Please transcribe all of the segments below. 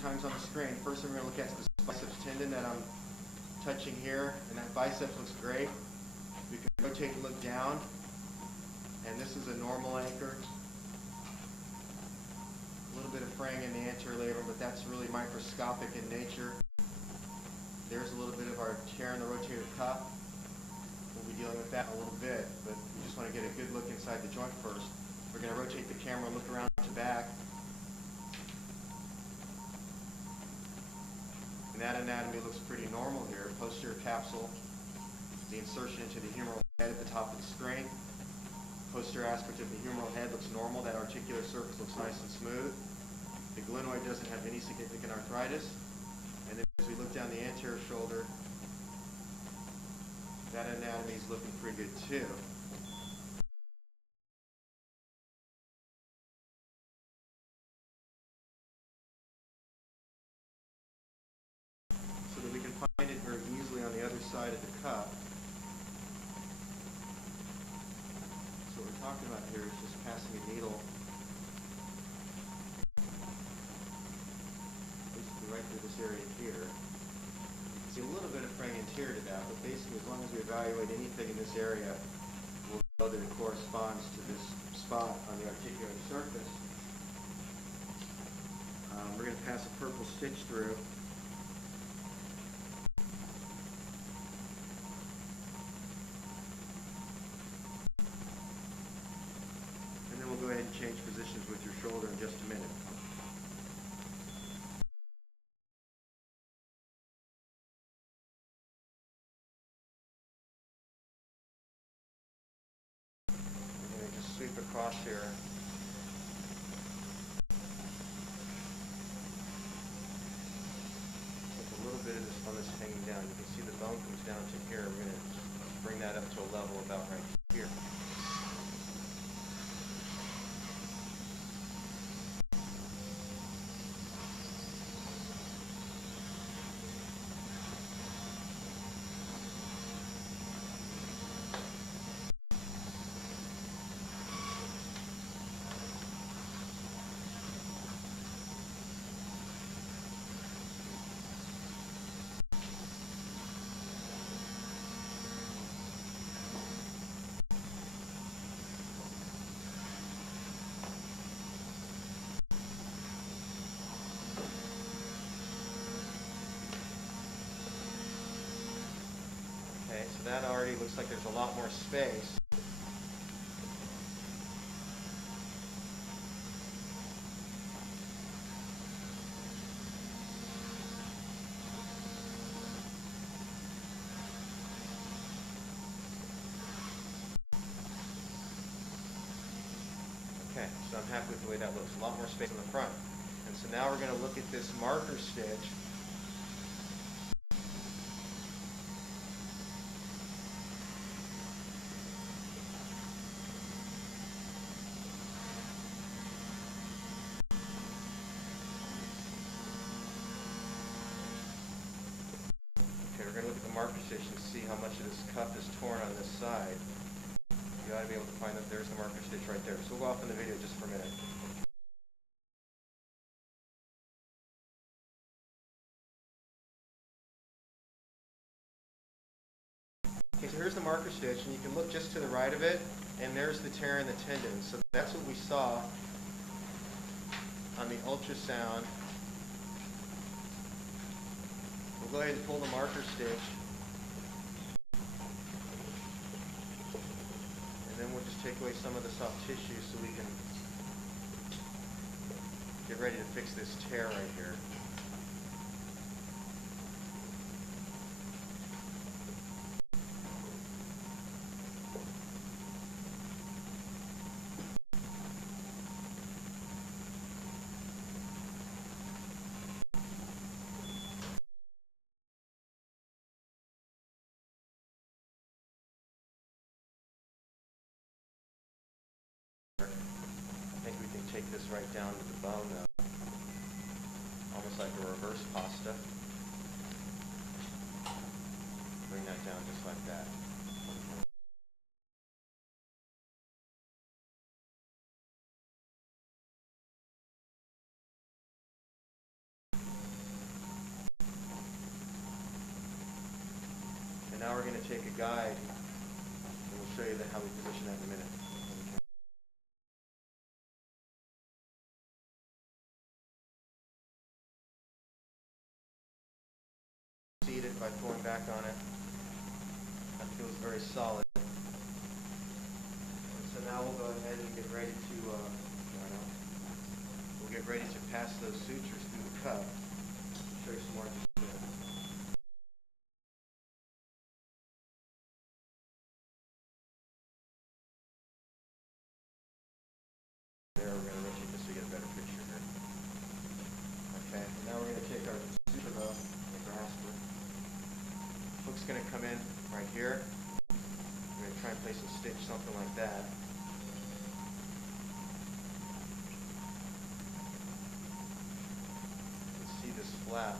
times on the screen. First thing we're going to look at is this biceps tendon that I'm touching here, and that biceps looks great. We can rotate and look down, and this is a normal anchor. A little bit of fraying in the anterior labrum, but that's really microscopic in nature. There's a little bit of our tear in the rotator cuff. We'll be dealing with that in a little bit, but we just want to get a good look inside the joint first. We're going to rotate the camera and look around to back. And that anatomy looks pretty normal here. Posterior capsule, the insertion into the humeral head at the top of the screen. Posterior aspect of the humeral head looks normal. That articular surface looks nice and smooth. The glenoid doesn't have any significant arthritis. And then as we look down the anterior shoulder, that anatomy is looking pretty good too. So that we can find it very easily on the other side of the cup. So what we're talking about here is just passing a needle basically right through this area here. See a little bit of fraying anterior to that, but basically as long as we evaluate anything in this area, we'll know that it corresponds to this spot on the articular surface. We're going to pass a purple stitch through. And then we'll go ahead and change positions with your shoulder in just a minute. Sweep across here. With a little bit of this fungus hanging down. You can see the bone comes down to here. We're going to bring that up to a level about right here. Okay, so that already looks like there's a lot more space. Okay, so I'm happy with the way that looks. A lot more space in the front. And so now we're going to look at this marker stitch. We're going to look at the marker stitch and see how much of this cuff is torn on this side. You ought to be able to find that there's the marker stitch right there. So we'll go off in the video just for a minute. Okay, so here's the marker stitch, and you can look just to the right of it, and there's the tear in the tendon. So that's what we saw on the ultrasound. We'll go ahead and pull the marker stitch, and then we'll just take away some of the soft tissue so we can get ready to fix this tear right here. I think we can take this right down to the bone now, almost like a reverse pasta. Bring that down just like that. now we're going to take a guide, and we'll show you how we position that in a minute. Seat it by pulling back on it. That feels very solid. And so now we'll go ahead and get ready to pass those sutures through the cup. I'll show you some more in just a minute. There, we're going to rotate this so you get a better picture here. Okay, and now we're going to take our suture bow and grasper. Hook's going to come in right here. We're going to try and place a stitch, something like that. You can see this flap.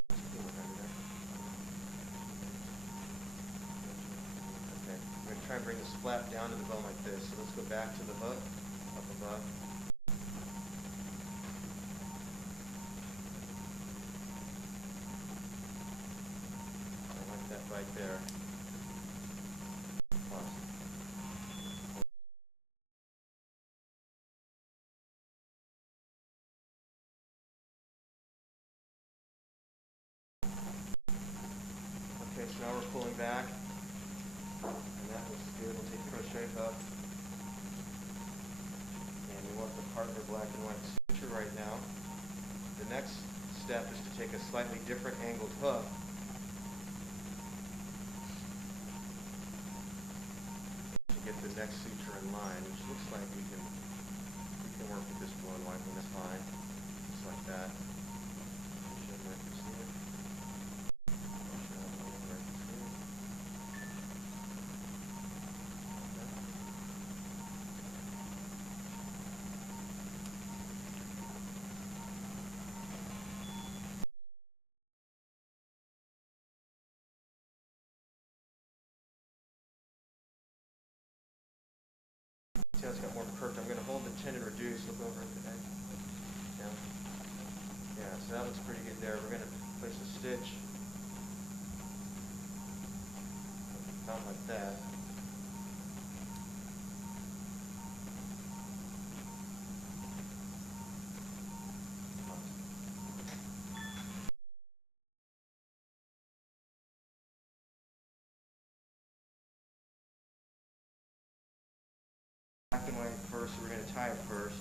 Okay, we're going to try and bring this flap down to the bone like this. So let's go back to the hook, up above. Right there. Okay, so now we're pulling back, and that looks good. We'll take the crochet hook, and we want the partner black and white suture right now. The next step is to take a slightly different angled hook. Get the next suture in line, which looks like we can work with this blue and white one. That's fine, just like that. See how it's got more of a curve. I'm going to hold the tendon reduced. Look over at the edge. Down. Yeah, so that looks pretty good there. We're going to place a stitch about like that. Black and white first, so we're going to tie it first.